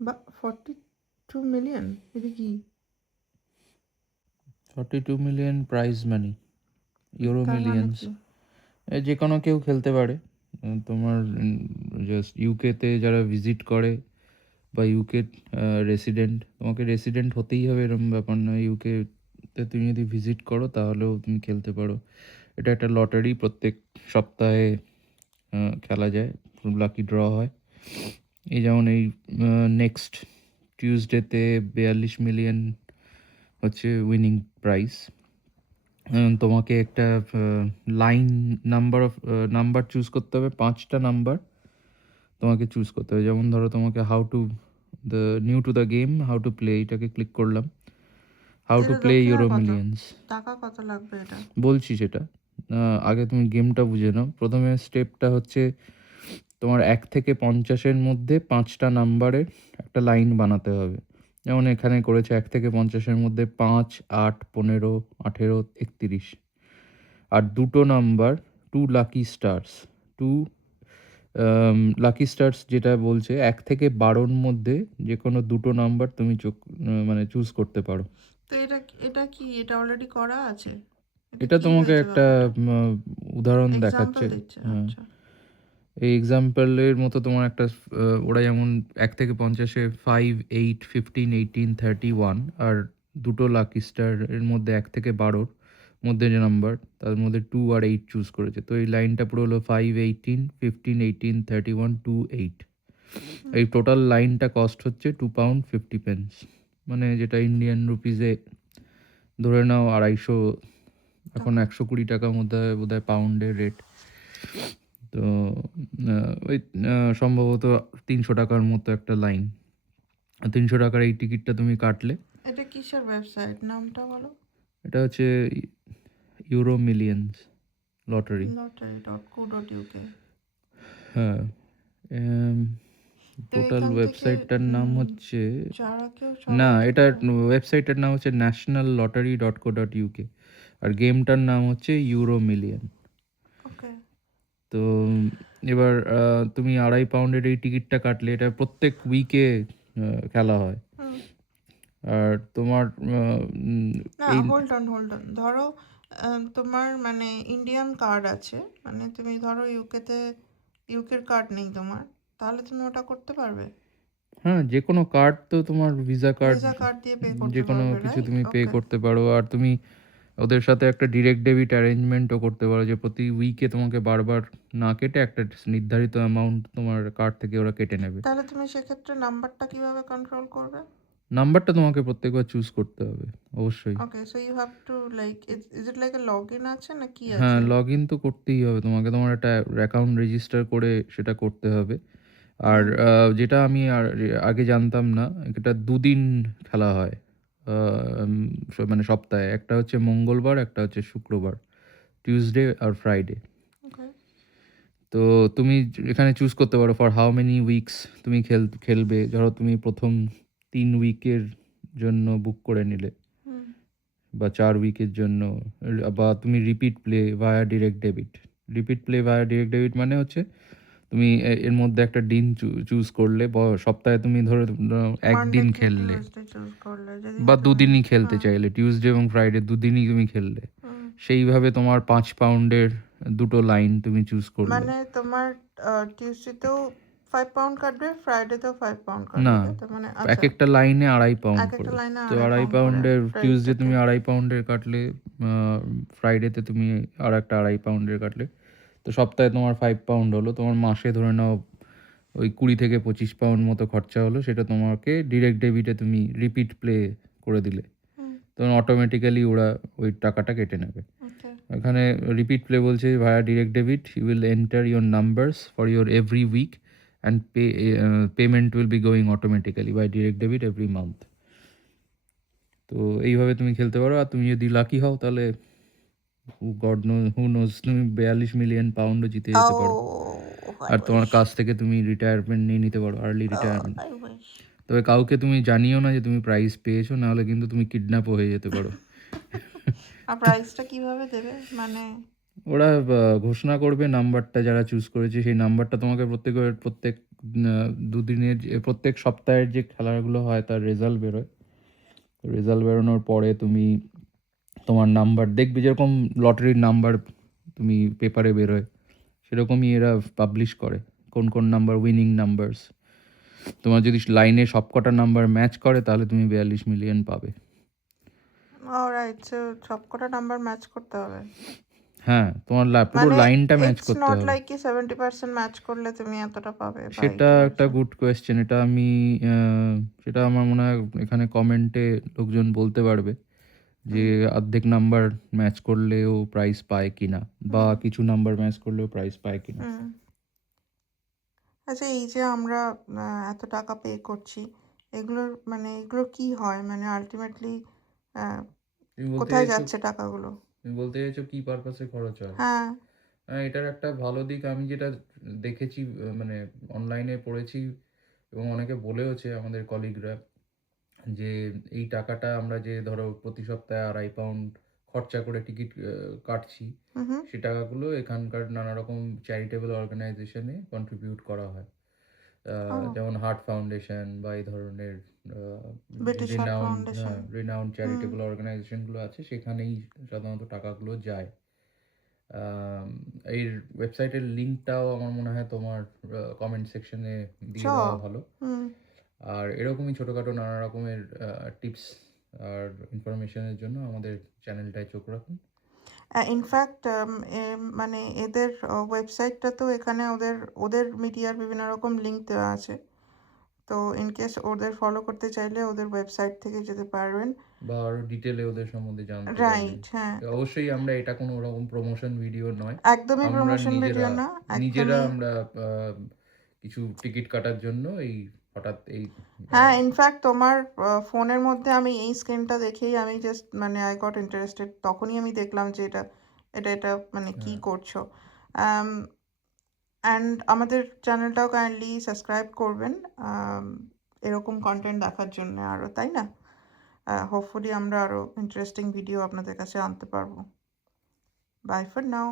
বা 42 মিলিয়ন, এটা কি? 42 মিলিয়ন প্রাইজ মানি, ইউরো তার মানে মিলিয়ন্স। কি? যে কোনো কেউ খেলতে পারে। তোমার জাস্ট ইউকেতে যারা ভিজিট করে বা ইউকে রেসিডেন্ট, তোমাকে রেসিডেন্ট হতেই হবে এরকম ব্যাপার না। ইউকেতে তুমি যদি ভিজিট করো তাহলেও তুমি খেলতে পারো। এটা একটা লটারি, প্রত্যেক সপ্তাহে খেলা যায়, লাকি ড্র হয়। এই যেমন এই নেক্সট টিউসডেতে 42 মিলিয়ন হচ্ছে উইনিং প্রাইস। তোমাকে একটা লাইন নাম্বার চুজ করতে হবে, 5টা নাম্বার তোমাকে চুজ করতে হবে। যেমন ধরো তোমাকে new to the game, how to play, এটাকে ক্লিক করলাম। হাউ টু এটা প্লে দক্ষিণা ইউরো কত? মিলিয়ন্স টাকা কত লাগবে এটা? বলছি সেটা। আগে তুমি গেমটা বুঝে নাও। প্রথমে স্টেপটা হচ্ছে তোমার 1 থেকে 50-এর মধ্যে 5টা নাম্বারের একটা লাইন বানাতে হবে। যেমন এখানে করেছে 1 থেকে 50-এর মধ্যে 5, 8, 15, 18, 31। আর দুটো number, 2 lucky stars, 2 lucky stars যেটা বলছে 1 থেকে 12-র মধ্যে যে কোনো দুটো নাম্বার তুমি মানে চুজ করতে পারো। তো এটা কি এটা অলরেডি করা আছে? এটা এটা কি তোমাকে হয়েছে একটা ব্যাপারটা? উদাহরণ এক্সাম্পল দেখাচ্ছে। দিচ্ছে, হ্যাঁ, আচ্ছা। এই এক্সাম্পলের মতো তোমার একটা ওরা যেমন 1 থেকে 50-এ 5, 8, 15, 18, 31 আর দুটো লাকি স্টার এর মধ্যে 1 থেকে 12-র মধ্যে যে নাম্বার, তার মধ্যে 2 আর 8 চুজ করেছে। তো এই লাইনটা পুরো হলো 5, 18, 15, 18, 31, 2, 8। এই টোটাল লাইনটা কস্ট হচ্ছে £2.50, মানে যেটা ইন্ডিয়ান রুপিজে ধরে নাও 250, এখন টাকা। 120 টাকার মধ্যে বোধহয় পাউন্ডের রেট। তো ওই সম্ভবত 300 টাকার মতো একটা লাইন। 300 টাকার এই টিকিটটা তুমি কাটলে। এটা কিসের ওয়েবসাইট, নামটা বলো? এটা হচ্ছে ইউরো মিলিয়ন্স লটারি। lottery.co.uk। হ্যাঁ, তো টোটাল এখান থেকে ওয়েবসাইটটার নাম হচ্ছে, যারা কেউ না, সবাই এটা খেলতে পারে? ওয়েবসাইটের নাম হচ্ছে nationallottery.co.uk, আর গেমটার নাম হচ্ছে ইউরো মিলিয়ন। ওকে। তো এবার তুমি 2.5 পাউন্ডের এই টিকিটটা কাটলে, এটা প্রত্যেক উইকে খেলা হয়। হুম। আর তোমার না, এই হোল্ড অন ধরো, তোমার মানে ইন্ডিয়ান কার্ড আছে, মানে তুমি ধরো ইউকের কার্ড নেই তোমার, তাহলে তুমি ওটা করতে পারবে? হ্যাঁ, যে কোনো কার্ড, তো তোমার ভিসা কার্ড, ভিসা কার্ড দিয়ে পে যে করতে কোনো পারবে, কিছু রাইট? তুমি পে ওকে। করতে পারো। আর তুমি ওদের সাথে একটা ডিরেক্ট ডেবিট অ্যারেঞ্জমেন্টও করতে পারো, যে প্রতি উইকে তোমাকে বারবার না কেটে একটা নির্ধারিত অ্যামাউন্ট তোমার কার্ড থেকে ওরা কেটে নেবে। তাহলে তুমি সেক্ষেত্রে নাম্বারটা কিভাবে কন্ট্রোল করবে? নাম্বারটা তোমাকে প্রত্যেকবার চুজ করতে হবে অবশ্যই। Okay, so you have to like, is it like a log in আছে না কি হ্যাঁ, আছে? লগ ইন তো করতেই হবে তোমাকে, তোমার একটা অ্যাকাউন্ট রেজিস্টার করে সেটা করতে হবে। আর হুম। যেটা আমি আগে জানতাম না, এটা 2 দিন খেলা হয়। মানে সপ্তাহে একটা হচ্ছে মঙ্গলবার, একটা হচ্ছে শুক্রবার, টিউসডে আর ফ্রাইডে। ওকে। তো তুমি এখানে চুজ করতে পারো ফর হাউ মেনি উইকস তুমি খেলবে। ধরো তুমি প্রথম 3 উইকের জন্য বুক করে নিলে, হুম। বা 4 উইকের জন্য, বা তুমি রিপিট প্লে ভায়া ডিরেক্ট ডেবিট। রিপিট প্লে ভায়া ডিরেক্ট ডেবিট মানে হচ্ছে তুমি এর মধ্যে একটা দিন চুজ করলে, সপ্তাহে তুমি ধরো মানডে একদিন কি খেললে, টিউসডে চুজ করলে, যেদিন বা তুমি। দুদিনই খেলতে হ্যাঁ। চাইলে, টিউসডে এবং ফ্রাইডে দুদিনই তুমি খেললে। হুম। সেইভাবে তোমার 5 পাউন্ডের দুটো লাইন তুমি চুজ করলে। মানে তোমার টিউসডেতেও 5 পাউন্ড কাটবে, ফ্রাইডেতেও 5 পাউন্ড না, কাটবে, তাই তো? মানে এক আচ্ছা। একটা লাইনে 2.5 পাউন্ড এক একটা করে। লাইনে তো আড়াই আড়াই পাউন্ড করে। পাউন্ডের রাইট, টিউসডে ওকে। তুমি 2.5 পাউন্ডের কাটলে, ফ্রাইডেতে তুমি আর একটা 2.5 পাউন্ডের কাটলে, তো সপ্তাহে তোমার 5 পাউন্ড হলো। তোমার মাসে ধরে নাও ওই 20 থেকে 25 পাউন্ড মতো খরচা হলো। সেটা তোমাকে ডিরেক্ট ডেবিটে তুমি রিপিট প্লে করে দিলে, হুম। তখন অটোমেটিক্যালি ওরা ওই টাকাটা কেটে নেবে। ওকে। এখানে রিপিট প্লে বলছে via direct debit you will enter your numbers for your every week and payment will be going automatically by direct debit every month. তো এইভাবে তুমি খেলতে পারো। আর তুমি যদি লাকি হও তাহলে হু নোজ তুমি 42 মিলিয়ন পাউন্ডও জিতে যেতে পারো। আই আর তোমার উইশ। কাছ থেকে তুমি রিটায়ারমেন্ট নিয়ে নিতে পারো, আর্লি রিটায়ারমেন্ট। I wish. তবে কাউকে তুমি জানিও না যে তুমি প্রাইজ পেয়েছো, নাহলে কিন্তু তুমি কিডন্যাপও হয়ে যেতে পারো। আর প্রাইসটা কিভাবে দেবে মানে? ওরা ঘোষণা করবে নাম্বারটা যারা চুজ করেছে, সেই নাম্বারটা তোমাকে প্রত্যেক দুদিনের প্রত্যেক সপ্তাহের যে খেলাগুলো হয় তার রেজাল্ট বেরোয়। রেজাল্ট বেরোনোর পরে তুমি তোমার নাম্বার দেখবে, যেরকম লটারির নাম্বার তুমি পেপারে বেরোয়, সেরকমই এরা পাবলিশ করে কোন কোন নাম্বার উইনিং নাম্বারস। তোমার যদি লাইনে সবকটা নাম্বার ম্যাচ করে তাহলে তুমি 42 মিলিয়ন পাবে। অলরাইট, সো সবকটা নাম্বার ম্যাচ করতে হবে। হ্যাঁ, তোমার পুরো মানে লাইনটা ম্যাচ ইটস করতে নট হবে। লাইক কি 70% ম্যাচ করলে তুমি এতটা পাবে বা সেটা একটা 80%। Good question. এটা আমি সেটা আমার মনে হয় এখানে কমেন্টে লোকজন বলতে পারবে যে অর্ধেক নাম্বার ম্যাচ করলেও প্রাইজ পায় কিনা, বা কিছু নাম্বার ম্যাচ করলেও প্রাইজ পায় কিনা। আচ্ছা, এই যে আমরা এত টাকা পে করছি, এগুলোর মানে এগুলো কি হয়, মানে আলটিমেটলি তুমি বলতে কোথায় চাইছো যাচ্ছে টাকাগুলো? কি পারপাসে খরচ হয়? হ্যাঁ। এটার একটা ভালো দিক আমি যেটা দেখেছি, মানে অনলাইনে পড়েছি এবং অনেকে বলেওছে আমাদের কলিগরা, যে এই টাকাটা আমরা যে ধরো প্রতি সপ্তাহে 2.5 পাউন্ড খরচা করে টিকিট কাটছি, হুম। সে টাকাগুলো এখানকার নানা রকম চ্যারিটেবল অর্গানাইজেশনে কন্ট্রিবিউট করা হয়। ও, যেমন হার্ট ফাউন্ডেশন বা এই ধরনের British heart renowned foundation. Renowned charitable অর্গানাইজেশনগুলো আছে, সেখানেই সাধারণত টাকাগুলো যায়। এই ওয়েবসাইটের লিঙ্কটাও আমার মনে হয় তোমার কমেন্ট সেকশনে দিয়ে দেওয়া ভালো। হুম। আর এরকমই ছোটোখাটো নানা রকমের টিপস আর ইনফরমেশনের জন্য আমাদের চ্যানেলটায় চোখ রাখুন। ইনফ্যাক্ট মানে এদের ওয়েবসাইটটা তো এখানে ওদের ওদের মিডিয়ার বিভিন্ন রকম লিঙ্ক দেওয়া আছে, তো ইন কেস ওদের ফলো করতে চাইলে ওদের ওয়েবসাইট থেকে যেতে পারবেন। বা আরও ডিটেলে ওদের সম্বন্ধে জানতে পারবেন। রাইট, হ্যাঁ। অবশ্যই আমরা এটা কোনো ওরকম প্রমোশন ভিডিও নয়। একদমই আমরা প্রমোশন ভিডিও না, নিজেরা একদমই। আমরা কিছু টিকিট কাটার জন্য এই হঠাৎ এই হ্যাঁ, ইনফ্যাক্ট তোমার ফোনের মধ্যে আমি এই স্ক্রিনটা দেখেই আমি জাস্ট মানে আই গট ইন্টারেস্টেড, তখনই আমি দেখলাম যে এটা এটা এটা মানে কি করছো। অ্যান্ড আমাদের চ্যানেলটাও কাইন্ডলি সাবস্ক্রাইব করবেন এরকম কন্টেন্ট দেখার জন্য আরও, তাই না? হোপফুলি আমরা আরও ইন্টারেস্টিং ভিডিও আপনাদের কাছে আনতে পারবো। Bye for now.